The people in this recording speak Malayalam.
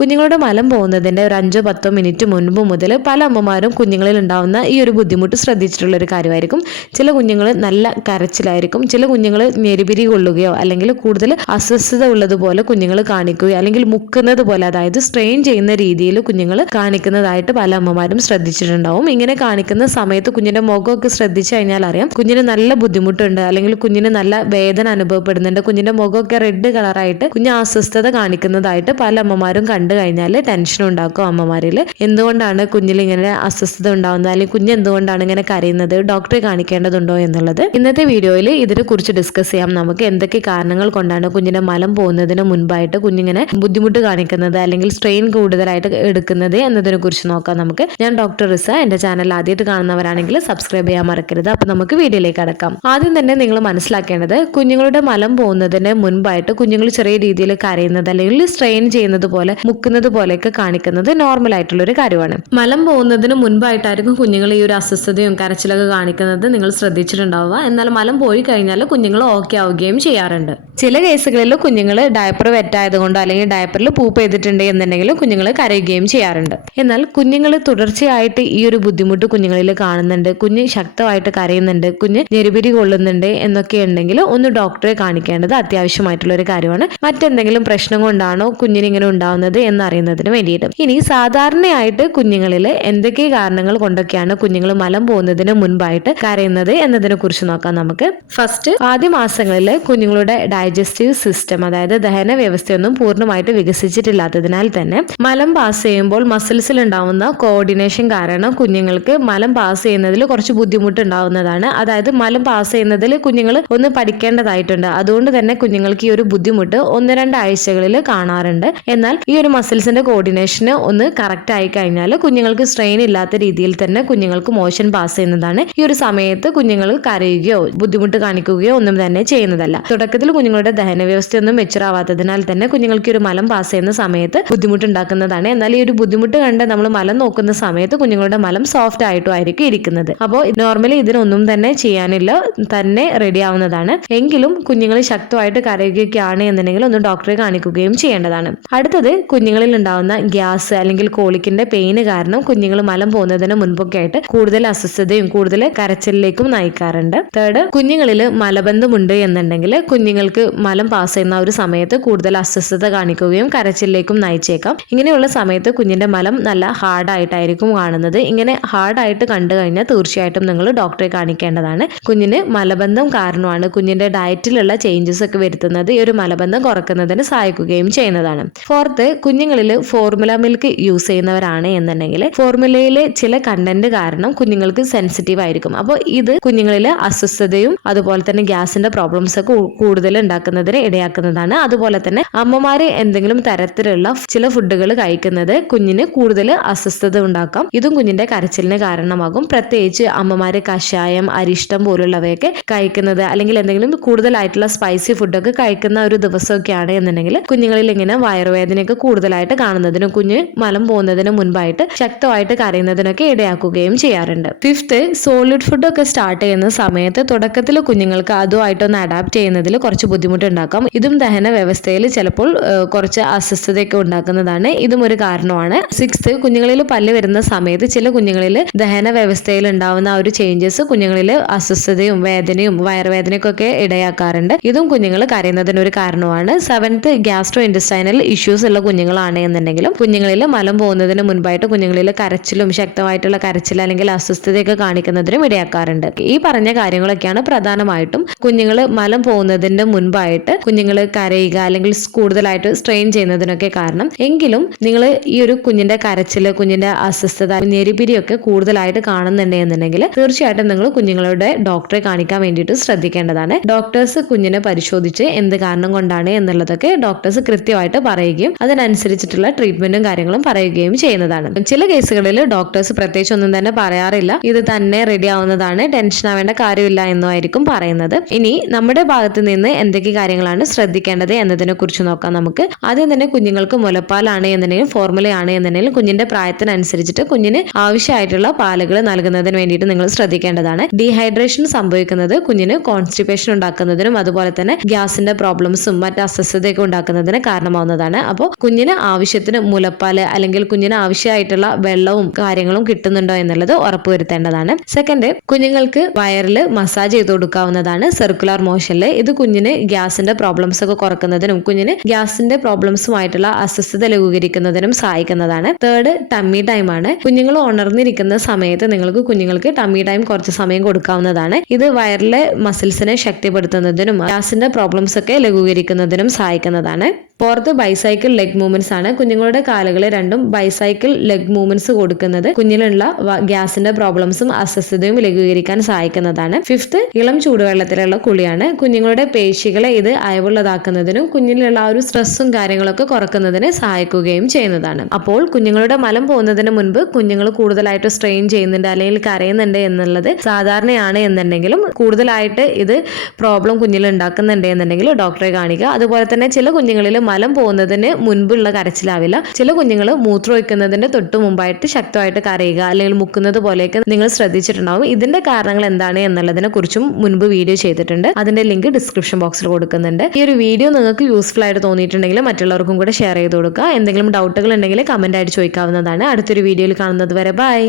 കുഞ്ഞുങ്ങളുടെ മലം പോകുന്നതിന്റെ ഒരു 5-10 മിനിറ്റ് മുൻപ് മുതൽ പല അമ്മമാരും കുഞ്ഞുങ്ങളിൽ ഉണ്ടാവുന്ന ഈ ഒരു ബുദ്ധിമുട്ട് ശ്രദ്ധിച്ചിട്ടുള്ള ഒരു കാര്യമായിരിക്കും. ചില കുഞ്ഞുങ്ങൾ നല്ല കരച്ചിലായിരിക്കും, ചില കുഞ്ഞുങ്ങൾ ഞെരിപിരി കൊള്ളുകയോ അല്ലെങ്കിൽ കൂടുതൽ അസ്വസ്ഥത ഉള്ളതുപോലെ കുഞ്ഞുങ്ങൾ കാണിക്കുകയോ അല്ലെങ്കിൽ മുക്കുന്നത് പോലെ, അതായത് സ്ട്രെയിൻ ചെയ്യുന്ന രീതിയിൽ കുഞ്ഞുങ്ങൾ കാണിക്കുന്നതായിട്ട് പല അമ്മമാരും ശ്രദ്ധിച്ചിട്ടുണ്ടാവും. ഇങ്ങനെ കാണിക്കുന്ന സമയത്ത് കുഞ്ഞിന്റെ മുഖമൊക്കെ ശ്രദ്ധിച്ചു കഴിഞ്ഞാൽ അറിയാം കുഞ്ഞിന് നല്ല ബുദ്ധിമുട്ടുണ്ട്, അല്ലെങ്കിൽ കുഞ്ഞിന് നല്ല വേദന അനുഭവപ്പെടുന്നുണ്ട്, കുഞ്ഞിന്റെ മുഖമൊക്കെ റെഡ് കളറായിട്ട് കുഞ്ഞ് അസ്വസ്ഥത കാണിക്കുന്നതായിട്ട് പല അമ്മമാരും കണ്ടു കഴിഞ്ഞാൽ ടെൻഷൻ ഉണ്ടാക്കും അമ്മമാരിൽ. എന്തുകൊണ്ടാണ് കുഞ്ഞിൽ ഇങ്ങനെ അസ്വസ്ഥത ഉണ്ടാവുന്നത്, അല്ലെങ്കിൽ കുഞ്ഞ് എന്തുകൊണ്ടാണ് ഇങ്ങനെ കരയുന്നത്, ഡോക്ടറെ കാണിക്കേണ്ടതുണ്ടോ എന്നുള്ളത് ഇന്നത്തെ വീഡിയോയിൽ ഇതിനെ കുറിച്ച് ഡിസ്കസ് ചെയ്യാം. നമുക്ക് എന്തൊക്കെ കാരണങ്ങൾ കൊണ്ടാണ് കുഞ്ഞിന്റെ മലം പോകുന്നതിന് മുൻപായിട്ട് കുഞ്ഞിങ്ങനെ ബുദ്ധിമുട്ട് കാണിക്കുന്നത് അല്ലെങ്കിൽ സ്ട്രെയിൻ കൂടുതലായിട്ട് എടുക്കുന്നത് എന്നതിനെ കുറിച്ച് നോക്കാം നമുക്ക്. ഞാൻ ഡോക്ടർ റിസ. എന്റെ ചാനൽ ആദ്യമായിട്ട് കാണുന്നവരാണെങ്കിൽ സബ്സ്ക്രൈബ് ചെയ്യാൻ മറക്കരുത്. അപ്പൊ നമുക്ക് വീഡിയോയിലേക്ക് കടക്കാം. ആദ്യം തന്നെ നിങ്ങൾ മനസ്സിലാക്കേണ്ടത്, കുഞ്ഞുങ്ങളുടെ മലം പോകുന്നതിന് മുൻപായിട്ട് കുഞ്ഞുങ്ങൾ ചെറിയ രീതിയിൽ കരയുന്നത് അല്ലെങ്കിൽ സ്ട്രെയിൻ ചെയ്യുന്നത് പോലെ മുക്കുന്നത് പോലെയൊക്കെ കാണിക്കുന്നത് നോർമൽ ആയിട്ടുള്ള ഒരു കാര്യമാണ്. മലം പോകുന്നതിന് മുൻപായിട്ടായിരിക്കും കുഞ്ഞുങ്ങൾ ഈ ഒരു അസ്വസ്ഥതയും കരച്ചിലൊക്കെ കാണിക്കുന്നത് നിങ്ങൾ ശ്രദ്ധിച്ചിട്ടുണ്ടാവുക. എന്നാൽ മലം പോയി കഴിഞ്ഞാൽ കുഞ്ഞുങ്ങൾ ഓക്കെ ആവുകയും ചെയ്യാറുണ്ട്. ചില കേസുകളിൽ കുഞ്ഞുങ്ങൾ ഡയപ്പർ വെറ്റായതുകൊണ്ടോ അല്ലെങ്കിൽ ഡയപ്പറിൽ പൂപ്പ് ചെയ്തിട്ടുണ്ട് എന്നുണ്ടെങ്കിൽ കുഞ്ഞുങ്ങൾ കരയുകയും ചെയ്യാറുണ്ട്. എന്നാൽ കുഞ്ഞുങ്ങൾ തുടർച്ചയായിട്ട് ഈ ഒരു ബുദ്ധിമുട്ട് കുഞ്ഞുങ്ങളിൽ കാണുന്നുണ്ട്, കുഞ്ഞ് ശക്തമായിട്ട് കരയുന്നുണ്ട്, കുഞ്ഞ് ഞെരുപിരി കൊള്ളുന്നുണ്ട് എന്നൊക്കെ ഉണ്ടെങ്കിൽ ഒന്ന് ഡോക്ടറെ കാണിക്കേണ്ടത് അത്യാവശ്യമായിട്ടുള്ള ഒരു കാര്യമാണ്. മറ്റെന്തെങ്കിലും പ്രശ്നം കൊണ്ടാണോ കുഞ്ഞിന് ഇങ്ങനെ ഉണ്ടാവുന്നത് എന്നറിയുന്നതിന് വേണ്ടിയിട്ട്. ഇനി സാധാരണയായിട്ട് കുഞ്ഞുങ്ങളിൽ എന്തൊക്കെ കാരണങ്ങൾ കൊണ്ടൊക്കെയാണ് കുഞ്ഞുങ്ങൾ മലം പോകുന്നതിന് മുൻപായിട്ട് കരയുന്നത് എന്നതിനെ കുറിച്ച് നോക്കാം നമുക്ക്. ഫസ്റ്റ്, ആദ്യ മാസങ്ങളിൽ കുഞ്ഞുങ്ങളുടെ ഡൈജസ്റ്റീവ് സിസ്റ്റം, അതായത് ദഹന വ്യവസ്ഥയൊന്നും പൂർണ്ണമായിട്ട് വികസിച്ചിട്ടില്ലാത്തതിനാൽ തന്നെ മലം പാസ് ചെയ്യുമ്പോൾ മസിൽസിൽ ഉണ്ടാവുന്ന കോർഡിനേഷൻ കാരണം കുഞ്ഞുങ്ങൾക്ക് മലം പാസ് ചെയ്യുന്നതിൽ കുറച്ച് ബുദ്ധിമുട്ട് ഉണ്ടാവുന്നതാണ്. അതായത് മലം പാസ് ചെയ്യുന്നതിൽ കുഞ്ഞുങ്ങൾ ഒന്ന് പഠിക്കേണ്ടതായിട്ടുണ്ട്. അതുകൊണ്ട് തന്നെ കുഞ്ഞുങ്ങൾക്ക് ഈ ഒരു ബുദ്ധിമുട്ട് 1-2 ആഴ്ചകളിൽ കാണാറുണ്ട്. എന്നാൽ ഈ ഒരു മസിൽസിന്റെ കോർഡിനേഷന് ഒന്ന് കറക്റ്റ് ആയി കഴിഞ്ഞാൽ കുഞ്ഞുങ്ങൾക്ക് സ്ട്രെയിൻ ഇല്ലാത്ത രീതിയിൽ തന്നെ കുഞ്ഞുങ്ങൾക്ക് മോഷൻ പാസ് ചെയ്യുന്നതാണ്. ഈ ഒരു സമയത്ത് കുഞ്ഞുങ്ങൾ കരയുകയോ ബുദ്ധിമുട്ട് കാണിക്കുകയോ ഒന്നും തന്നെ ചെയ്യുന്നതല്ല. തുടക്കത്തിൽ കുഞ്ഞുങ്ങളുടെ ദഹന വ്യവസ്ഥയൊന്നും മെച്ചൂർ ആവാത്തതിനാൽ തന്നെ കുഞ്ഞുങ്ങൾക്ക് ഒരു മലം പാസ് ചെയ്യുന്ന സമയത്ത് ബുദ്ധിമുട്ടുണ്ടാക്കുന്നതാണ്. എന്നാൽ ഈ ഒരു ബുദ്ധിമുട്ട് കണ്ട് നമ്മൾ മലം നോക്കുന്ന സമയത്ത് കുഞ്ഞുങ്ങളുടെ മലം സോഫ്റ്റ് ആയിട്ടും ആയിരിക്കും ഇരിക്കുന്നത്. അപ്പോൾ നോർമലി ഇതിനൊന്നും തന്നെ ചെയ്യാനില്ല, തന്നെ റെഡി ആവുന്നതാണ്. എങ്കിലും കുഞ്ഞുങ്ങൾ ശക്തമായിട്ട് കരയുകയൊക്കെയാണ് എന്നുണ്ടെങ്കിൽ ഒന്ന് ഡോക്ടറെ കാണിക്കുകയും ചെയ്യേണ്ടതാണ്. അടുത്തത്, കുഞ്ഞുങ്ങളിൽ ഉണ്ടാവുന്ന ഗ്യാസ് അല്ലെങ്കിൽ കോളിക്കിന്റെ പെയിന് കാരണം കുഞ്ഞുങ്ങൾ മലം പോകുന്നതിന് മുൻപൊക്കെ ആയിട്ട് കൂടുതൽ അസ്വസ്ഥതയും കൂടുതൽ കരച്ചിലേക്കും നയിക്കാറുണ്ട്. തേർഡ്, കുഞ്ഞുങ്ങളിൽ മലബന്ധമുണ്ട് എന്നുണ്ടെങ്കിൽ കുഞ്ഞുങ്ങൾക്ക് മലം പാസ് ചെയ്യുന്ന ഒരു സമയത്ത് കൂടുതൽ അസ്വസ്ഥത കാണിക്കുകയും കരച്ചിലേക്കും നയിച്ചേക്കാം. ഇങ്ങനെയുള്ള സമയത്ത് കുഞ്ഞിന്റെ മലം നല്ല ഹാർഡായിട്ടായിരിക്കും കാണുന്നത്. ഇങ്ങനെ ഹാർഡായിട്ട് കണ്ടു കഴിഞ്ഞാൽ തീർച്ചയായിട്ടും നിങ്ങൾ ഡോക്ടറെ കാണിക്കേണ്ടതാണ്. കുഞ്ഞിന് മലബന്ധം കാരണമാണ് കുഞ്ഞിന്റെ ഡയറ്റിലുള്ള ചേഞ്ചസ് ഒക്കെ വരുത്തുന്നത് ഈ ഒരു മലബന്ധം കുറക്കുന്നതിന് സഹായിക്കുകയും ചെയ്യുന്നതാണ്. ഫോർത്ത്, കുഞ്ഞുങ്ങളിൽ ഫോർമുല മിൽക്ക് യൂസ് ചെയ്യുന്നവരാണ് എന്നുണ്ടെങ്കിൽ ഫോർമുലയിലെ ചില കണ്ടന്റ് കാരണം കുഞ്ഞുങ്ങൾക്ക് സെൻസിറ്റീവ് ആയിരിക്കും. അപ്പോൾ ഇത് കുഞ്ഞുങ്ങളിൽ അസ്വസ്ഥതയും അതുപോലെ തന്നെ ഗ്യാസിന്റെ പ്രോബ്ലംസ് ഒക്കെ കൂടുതൽ ഉണ്ടാക്കുന്നതിന് ഇടയാക്കുന്നതാണ്. അതുപോലെ തന്നെ അമ്മമാര് എന്തെങ്കിലും തരത്തിലുള്ള ചില ഫുഡുകൾ കഴിക്കുന്നത് കുഞ്ഞിന് കൂടുതൽ അസ്വസ്ഥത ഉണ്ടാക്കാം. ഇതും കുഞ്ഞിന്റെ കരച്ചിലിന് കാരണമാകും. പ്രത്യേകിച്ച് അമ്മമാര് കഷായം, അരിഷ്ടം പോലുള്ളവയൊക്കെ കഴിക്കുന്നത് അല്ലെങ്കിൽ എന്തെങ്കിലും കൂടുതലായിട്ടുള്ള സ്പൈസി ഫുഡൊക്കെ കഴിക്കുന്ന ഒരു ദിവസമൊക്കെയാണ് എന്നുണ്ടെങ്കിൽ കുഞ്ഞുങ്ങളിൽ ഇങ്ങനെ വയറുവേദനയൊക്കെ കൂടുതലായിട്ട് കാണുന്നതിനും കുഞ്ഞ് മലം പോകുന്നതിന് മുൻപായിട്ട് ശക്തമായിട്ട് കരയുന്നതിനൊക്കെ ഇടയാക്കുകയും ചെയ്യാറുണ്ട്. ഫിഫ്ത്ത്, സോളിഡ് ഫുഡൊക്കെ സ്റ്റാർട്ട് ചെയ്യുന്ന സമയത്ത് തുടക്കത്തിൽ കുഞ്ഞുങ്ങൾക്ക് അതുമായിട്ടൊന്ന് അഡാപ്റ്റ് ചെയ്യുന്നതിൽ കുറച്ച് ബുദ്ധിമുട്ടുണ്ടാക്കാം. ഇതും ദഹന വ്യവസ്ഥയിൽ ചിലപ്പോൾ കുറച്ച് അസ്വസ്ഥതയൊക്കെ ഉണ്ടാക്കുന്നതാണ്. ഇതും ഒരു കാരണമാണ്. സിക്സ്ത്, കുഞ്ഞുങ്ങളിൽ പല്ല് വരുന്ന സമയത്ത് ചില കുഞ്ഞുങ്ങളിൽ ദഹന വ്യവസ്ഥയിൽ ഉണ്ടാവുന്ന ആ ഒരു ചേഞ്ചസ് കുഞ്ഞുങ്ങളിൽ അസ്വസ്ഥതയും വേദനയും വയറുവേദനയ്ക്കൊക്കെ ഇടയാക്കാറുണ്ട്. ഇതും കുഞ്ഞുങ്ങൾ കരയുന്നതിനൊരു കാരണമാണ്. സെവൻത്ത്, ഗ്യാസ്ട്രോ ഇൻറ്റസ്റ്റൈനൽ ഇഷ്യൂസ് ഉള്ള കുഞ്ഞുങ്ങളാണ് എന്നുണ്ടെങ്കിലും കുഞ്ഞുങ്ങളിൽ മലം പോകുന്നതിന് മുൻപായിട്ട് കുഞ്ഞുങ്ങളിൽ കരച്ചിലും ശക്തമായിട്ടുള്ള കരച്ചിൽ അല്ലെങ്കിൽ അസ്വസ്ഥതയൊക്കെ കാണിക്കുന്നതിനും ഇടയാക്കാറുണ്ട്. ഈ പറഞ്ഞ കാര്യങ്ങളൊക്കെയാണ് പ്രധാനമായിട്ടും കുഞ്ഞുങ്ങൾ മലം പോകുന്നതിന്റെ മുൻപായിട്ട് കുഞ്ഞുങ്ങൾ കരയുക അല്ലെങ്കിൽ കൂടുതലായിട്ട് സ്ട്രെയിൻ ചെയ്യുന്നതിനൊക്കെ കാരണം. എങ്കിലും നിങ്ങൾ ഈ ഒരു കുഞ്ഞിന്റെ കരച്ചില്, കുഞ്ഞിന്റെ അസ്വസ്ഥത, ഞെരിപിരിയൊക്കെ കൂടുതലായിട്ട് കാണുന്നുണ്ട് എന്നുണ്ടെങ്കിൽ തീർച്ചയായിട്ടും നിങ്ങൾ കുഞ്ഞുങ്ങളുടെ ഡോക്ടറെ കാണിക്കാൻ വേണ്ടിയിട്ട് ശ്രദ്ധിക്കേണ്ടതാണ്. ഡോക്ടേഴ്സ് കുഞ്ഞിനെ പരിശോധിച്ച് എന്ത് കാരണം കൊണ്ടാണ് എന്നുള്ളതൊക്കെ ഡോക്ടേഴ്സ് കൃത്യമായിട്ട് പറയുകയും അതിനനുസരിച്ചിട്ടുള്ള ട്രീറ്റ്മെന്റും കാര്യങ്ങളും പറയുകയും ചെയ്യുന്നതാണ്. ചില കേസുകളിൽ ഡോക്ടേഴ്സ് പ്രത്യേകിച്ച് ഒന്നും തന്നെ പറയാറില്ല, ഇത് തന്നെ റെഡി ആവുന്നതാണ്, ടെൻഷൻ ആവേണ്ട കാര്യമില്ല എന്നായിരിക്കും പറയുന്നത്. ഇനി നമ്മുടെ ഭാഗത്ത് നിന്ന് എന്തൊക്കെ കാര്യങ്ങളാണ് ശ്രദ്ധിക്കേണ്ടത് എന്നതിനെ കുറിച്ച് നോക്കാം നമുക്ക്. ആദ്യം തന്നെ കുഞ്ഞുങ്ങൾക്ക് മുലപ്പാലാണ് എന്നുണ്ടെങ്കിൽ ഫോർമുലയാണ് എന്നുണ്ടെങ്കിൽ കുഞ്ഞിന്റെ പ്രായത്തിനനുസരിച്ചിട്ട് കുഞ്ഞിന് ആവശ്യമായിട്ടുള്ള പാലുകൾ നൽകുന്നതിന് വേണ്ടിയിട്ട് നിങ്ങൾ ശ്രദ്ധിക്കേണ്ടതാണ്. ഡീഹൈഡ്രേഷൻ സംഭവിക്കുന്നത് കുഞ്ഞിന് കോൺസ്റ്റിപ്പേഷൻ ഉണ്ടാക്കുന്നതിനും അതുപോലെ തന്നെ ഗ്യാസിന്റെ പ്രോബ്ലംസും മറ്റ് അസ്വസ്ഥതയൊക്കെ ഉണ്ടാക്കുന്നതിന് കാരണമാവുന്നതാണ്. അപ്പോൾ കുഞ്ഞിന് കുഞ്ഞിന് ആവശ്യത്തിന് മുലപ്പാല് അല്ലെങ്കിൽ കുഞ്ഞിന് ആവശ്യമായിട്ടുള്ള വെള്ളവും കാര്യങ്ങളും കിട്ടുന്നുണ്ടോ എന്നുള്ളത് ഉറപ്പുവരുത്തേണ്ടതാണ്. സെക്കൻഡ്, കുഞ്ഞുങ്ങൾക്ക് വയറിൽ മസാജ് ചെയ്ത് കൊടുക്കാവുന്നതാണ് സർക്കുലർ മോഷനിൽ. ഇത് കുഞ്ഞിന് ഗ്യാസിന്റെ പ്രോബ്ലംസ് ഒക്കെ കുറക്കുന്നതിനും കുഞ്ഞിന് ഗ്യാസിന്റെ പ്രോബ്ലംസുമായിട്ടുള്ള അസ്വസ്ഥത ലഘൂകരിക്കുന്നതിനും സഹായിക്കുന്നതാണ്. തേർഡ്, ടമ്മി ടൈം ആണ്. കുഞ്ഞുങ്ങൾ ഉണർന്നിരിക്കുന്ന സമയത്ത് നിങ്ങൾക്ക് കുഞ്ഞുങ്ങൾക്ക് ടമ്മി ടൈം കുറച്ച് സമയം കൊടുക്കാവുന്നതാണ്. ഇത് വയറിലെ മസിൽസിനെ ശക്തിപ്പെടുത്തുന്നതിനും ഗ്യാസിന്റെ പ്രോബ്ലംസ് ഒക്കെ ലഘൂകരിക്കുന്നതിനും സഹായിക്കുന്നതാണ്. ഫോർത്ത്, ബൈസൈക്കിൾ ലെഗ് മൂവ്മെന്റ്സ് ആണ്. കുഞ്ഞുങ്ങളുടെ കാലുകൾ രണ്ടും ബൈസൈക്കിൾ ലെഗ് മൂവ്മെന്റ്സ് കൊടുക്കുന്നത് കുഞ്ഞിലുള്ള ഗ്യാസിന്റെ പ്രോബ്ലംസും അസ്വസ്ഥതയും ലഘൂകരിക്കാൻ സഹായിക്കുന്നതാണ്. ഫിഫ്ത്ത്, ഇളം ചൂടുവെള്ളത്തിലുള്ള കുളിയാണ്. കുഞ്ഞുങ്ങളുടെ പേശികളെ ഇത് അയവുള്ളതാക്കുന്നതിനും കുഞ്ഞിലുള്ള ആ ഒരു സ്ട്രെസ്സും കാര്യങ്ങളൊക്കെ കുറക്കുന്നതിന് സഹായിക്കുകയും ചെയ്യുന്നതാണ്. അപ്പോൾ കുഞ്ഞുങ്ങളുടെ മലം പോകുന്നതിന് മുൻപ് കുഞ്ഞുങ്ങൾ കൂടുതലായിട്ട് സ്ട്രെയിൻ ചെയ്യുന്നുണ്ട് അല്ലെങ്കിൽ കരയുന്നുണ്ട് എന്നുള്ളത് സാധാരണയാണ് എന്നുണ്ടെങ്കിലും കൂടുതലായിട്ട് ഇത് പ്രോബ്ലം കുഞ്ഞിൽ ഉണ്ടാക്കുന്നുണ്ട് എന്നുണ്ടെങ്കിൽ ഡോക്ടറെ കാണിക്കുക. അതുപോലെ തന്നെ ചില കുഞ്ഞുങ്ങളിൽ മലം പോകുന്നതിന് മുൻപുള്ള കരച്ചിലാവില്ല. ചില കുഞ്ഞുങ്ങൾ മൂത്രമൊഴിക്കുന്നതിന്റെ തൊട്ട് മുമ്പായിട്ട് ശക്തമായിട്ട് കരയുക അല്ലെങ്കിൽ മുക്കുന്നത് പോലെയൊക്കെ നിങ്ങൾ ശ്രദ്ധിച്ചിട്ടുണ്ടാവും. ഇതിന്റെ കാരണങ്ങൾ എന്താണ് എന്നുള്ളതിനെ കുറിച്ചും മുൻപ് വീഡിയോ ചെയ്തിട്ടുണ്ട്. അതിന്റെ ലിങ്ക് ഡിസ്ക്രിപ്ഷൻ ബോക്സിൽ കൊടുക്കുന്നുണ്ട്. ഈ ഒരു വീഡിയോ നിങ്ങൾക്ക് യൂസ്ഫുൾ ആയിട്ട് തോന്നിയിട്ടുണ്ടെങ്കിൽ മറ്റുള്ളവർക്കും കൂടെ ഷെയർ ചെയ്ത് കൊടുക്കുക. എന്തെങ്കിലും ഡൗട്ടുകൾ ഉണ്ടെങ്കിൽ കമന്റ് ആയിട്ട് ചോദിക്കാവുന്നതാണ്. അടുത്തൊരു വീഡിയോയിൽ കാണുന്നത് വരെ ബൈ.